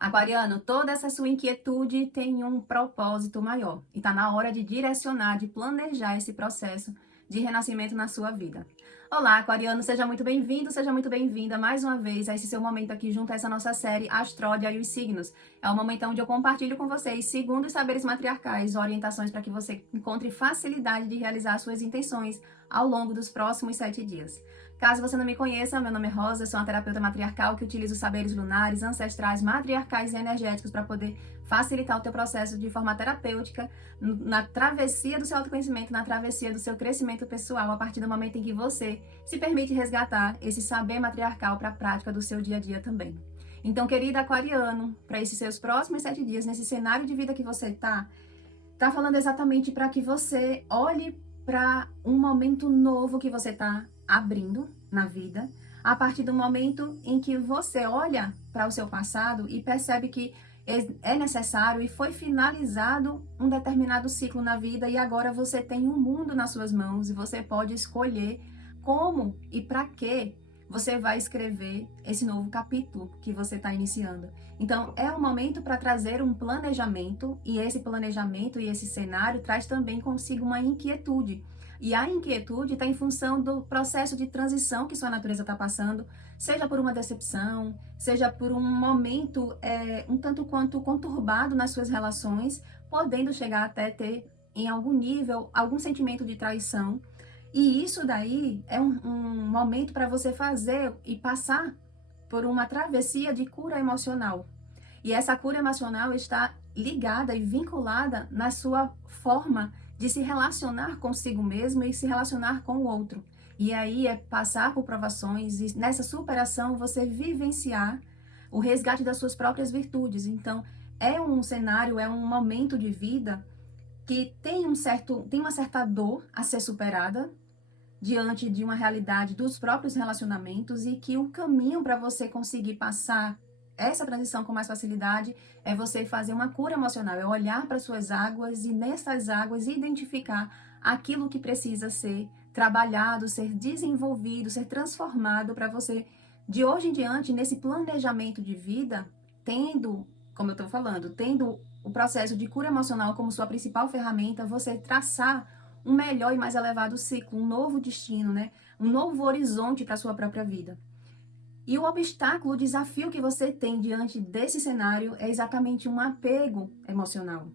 Aquariano, toda essa sua inquietude tem um propósito maior e está na hora de direcionar, de planejar esse processo de renascimento na sua vida. Olá, Aquariano, seja muito bem-vindo, seja muito bem-vinda mais uma vez a esse seu momento aqui junto a essa nossa série Astródia e os Signos. É o momento onde eu compartilho com vocês, segundo os saberes matriarcais, orientações para que você encontre facilidade de realizar suas intenções ao longo dos próximos 7 dias. Caso você não me conheça, meu nome é Rosa, sou uma terapeuta matriarcal que utiliza os saberes lunares, ancestrais, matriarcais e energéticos para poder facilitar o teu processo de forma terapêutica na travessia do seu autoconhecimento, na travessia do seu crescimento pessoal, a partir do momento em que você se permite resgatar esse saber matriarcal para a prática do seu dia a dia também. Então, querida aquariano, para esses seus próximos 7 dias, nesse cenário de vida que você tá falando exatamente para que você olhe para um momento novo que você tá abrindo na vida, a partir do momento em que você olha para o seu passado e percebe que é necessário e foi finalizado um determinado ciclo na vida e agora você tem um mundo nas suas mãos e você pode escolher como e para que você vai escrever esse novo capítulo que você está iniciando. Então, é o momento para trazer um planejamento e esse planejamento e esse cenário traz também consigo uma inquietude. E a inquietude está em função do processo de transição que sua natureza está passando, seja por uma decepção, seja por um momento um tanto quanto conturbado nas suas relações, podendo chegar até ter, em algum nível, algum sentimento de traição. E isso daí é um momento para você fazer e passar por uma travessia de cura emocional. E essa cura emocional está ligada e vinculada na sua forma de se relacionar consigo mesmo e se relacionar com o outro. E aí é passar por provações e nessa superação você vivenciar o resgate das suas próprias virtudes. Então, é um cenário, é um momento de vida que tem uma certa dor a ser superada diante de uma realidade dos próprios relacionamentos e que o caminho para você conseguir passar essa transição com mais facilidade é você fazer uma cura emocional, é olhar para suas águas e nessas águas identificar aquilo que precisa ser trabalhado, ser desenvolvido, ser transformado para você, de hoje em diante, nesse planejamento de vida, tendo, como eu estou falando, tendo o processo de cura emocional como sua principal ferramenta, você traçar um melhor e mais elevado ciclo, um novo destino, né? Um novo horizonte para a sua própria vida. E o obstáculo, o desafio que você tem diante desse cenário é exatamente um apego emocional.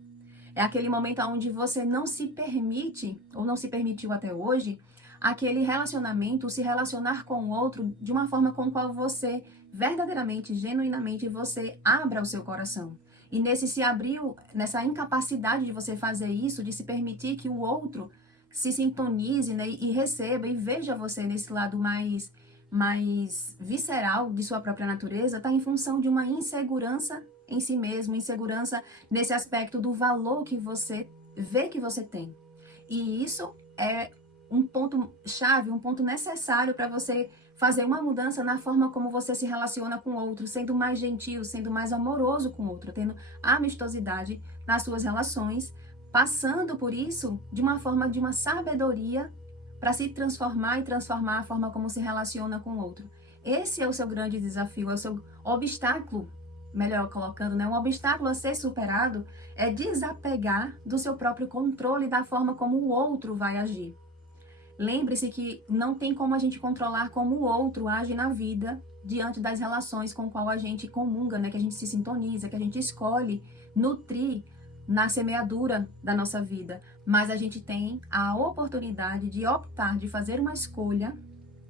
É aquele momento onde você não se permite, ou não se permitiu até hoje, aquele relacionamento, se relacionar com o outro de uma forma com a qual você verdadeiramente, genuinamente, você abra o seu coração. E nesse se abriu, nessa incapacidade de você fazer isso, de se permitir que o outro se sintonize, né, e receba e veja você nesse lado mais visceral de sua própria natureza, está em função de uma insegurança em si mesmo, insegurança nesse aspecto do valor que você vê que você tem. E isso é um ponto chave, um ponto necessário para você fazer uma mudança na forma como você se relaciona com o outro, sendo mais gentil, sendo mais amoroso com o outro, tendo amistosidade nas suas relações, passando por isso de uma forma de uma sabedoria para se transformar e transformar a forma como se relaciona com o outro. Esse é o seu grande desafio, é o seu obstáculo, melhor colocando, né? Um obstáculo a ser superado é desapegar do seu próprio controle da forma como o outro vai agir. Lembre-se que não tem como a gente controlar como o outro age na vida diante das relações com qual a gente comunga, né? Que a gente se sintoniza, que a gente escolhe nutrir na semeadura da nossa vida. Mas a gente tem a oportunidade de optar, de fazer uma escolha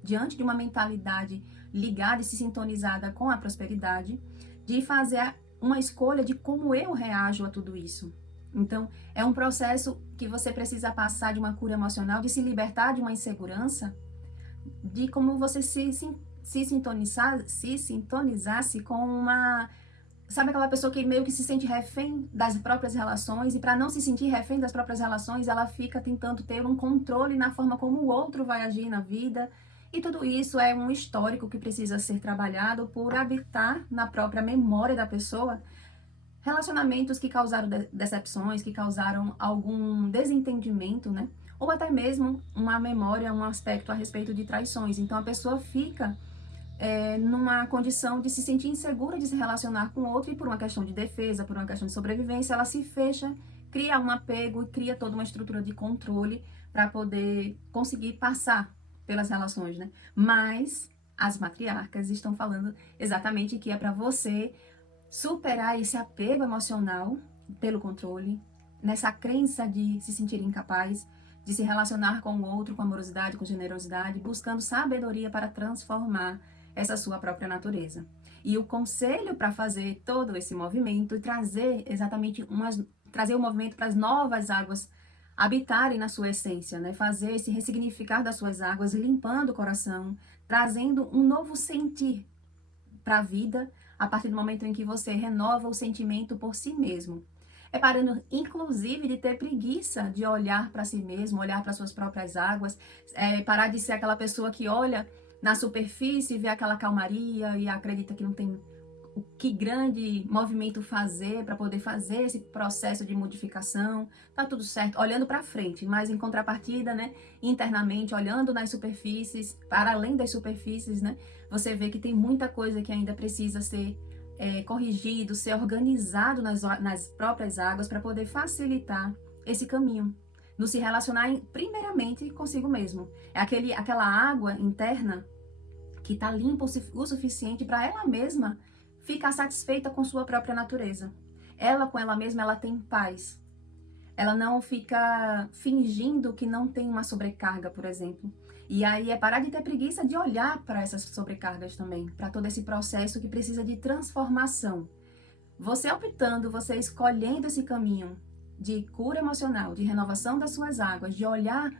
diante de uma mentalidade ligada e se sintonizada com a prosperidade, de fazer uma escolha de como eu reajo a tudo isso. Então, é um processo que você precisa passar de uma cura emocional, de se libertar de uma insegurança, de como você se sintonizasse com uma... Sabe aquela pessoa que meio que se sente refém das próprias relações e para não se sentir refém das próprias relações, ela fica tentando ter um controle na forma como o outro vai agir na vida. E tudo isso é um histórico que precisa ser trabalhado por habitar na própria memória da pessoa relacionamentos que causaram decepções, que causaram algum desentendimento, né? Ou até mesmo uma memória, um aspecto a respeito de traições. Então a pessoa fica numa condição de se sentir insegura de se relacionar com outro e por uma questão de defesa, por uma questão de sobrevivência, ela se fecha, cria um apego e cria toda uma estrutura de controle para poder conseguir passar pelas relações, né? Mas as matriarcas estão falando exatamente que é para você superar esse apego emocional pelo controle, nessa crença de se sentir incapaz, de se relacionar com o outro com amorosidade, com generosidade, buscando sabedoria para transformar essa sua própria natureza. E o conselho para fazer todo esse movimento e trazer exatamente trazer o movimento para as novas águas habitarem na sua essência, né? Fazer esse ressignificar das suas águas, limpando o coração, trazendo um novo sentir para a vida, a partir do momento em que você renova o sentimento por si mesmo. É parando, inclusive, de ter preguiça de olhar para si mesmo, olhar para suas próprias águas, parar de ser aquela pessoa que olha na superfície, vê aquela calmaria e acredita que não tem o que grande movimento fazer para poder fazer esse processo de modificação. Tá tudo certo, olhando para frente, mas em contrapartida, né, internamente, olhando nas superfícies, para além das superfícies, né, você vê que tem muita coisa que ainda precisa ser corrigido, ser organizado nas próprias águas para poder facilitar esse caminho. No se relacionar primeiramente consigo mesmo. É aquela água interna que está limpa o suficiente para ela mesma ficar satisfeita com sua própria natureza. Ela com ela mesma, ela tem paz. Ela não fica fingindo que não tem uma sobrecarga, por exemplo. E aí é parar de ter preguiça de olhar para essas sobrecargas também, para todo esse processo que precisa de transformação. Você optando, você escolhendo esse caminho de cura emocional, de renovação das suas águas, de olhar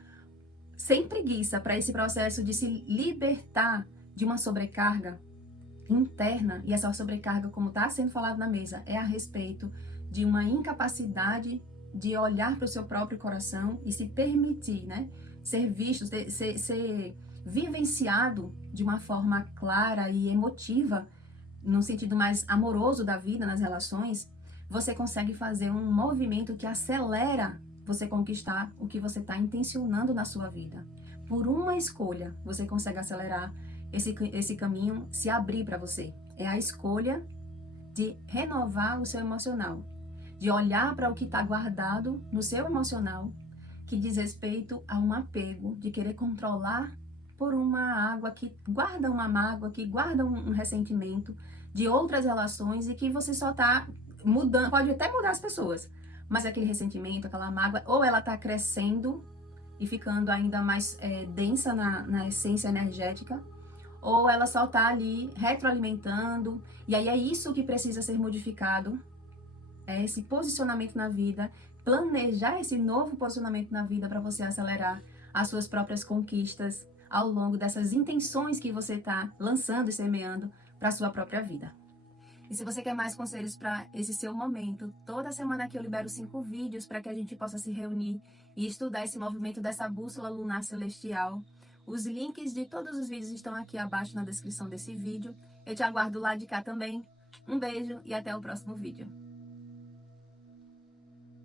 sem preguiça para esse processo de se libertar de uma sobrecarga interna, e essa sobrecarga, como está sendo falado na mesa, é a respeito de uma incapacidade de olhar para o seu próprio coração e se permitir, né, ser visto, ser vivenciado de uma forma clara e emotiva, no sentido mais amoroso da vida, nas relações, você consegue fazer um movimento que acelera você conquistar o que você está intencionando na sua vida. Por uma escolha, você consegue acelerar esse caminho, se abrir para você. É a escolha de renovar o seu emocional, de olhar para o que está guardado no seu emocional, que diz respeito a um apego, de querer controlar por uma água que guarda uma mágoa, que guarda um ressentimento de outras relações e que você só está mudando, pode até mudar as pessoas, mas aquele ressentimento, aquela mágoa, ou ela está crescendo e ficando ainda mais densa na essência energética, ou ela só está ali retroalimentando, e aí é isso que precisa ser modificado, é esse posicionamento na vida, planejar esse novo posicionamento na vida para você acelerar as suas próprias conquistas ao longo dessas intenções que você está lançando e semeando para a sua própria vida. E se você quer mais conselhos para esse seu momento, toda semana aqui eu libero 5 vídeos para que a gente possa se reunir e estudar esse movimento dessa bússola lunar celestial. Os links de todos os vídeos estão aqui abaixo na descrição desse vídeo. Eu te aguardo lá de cá também. Um beijo e até o próximo vídeo.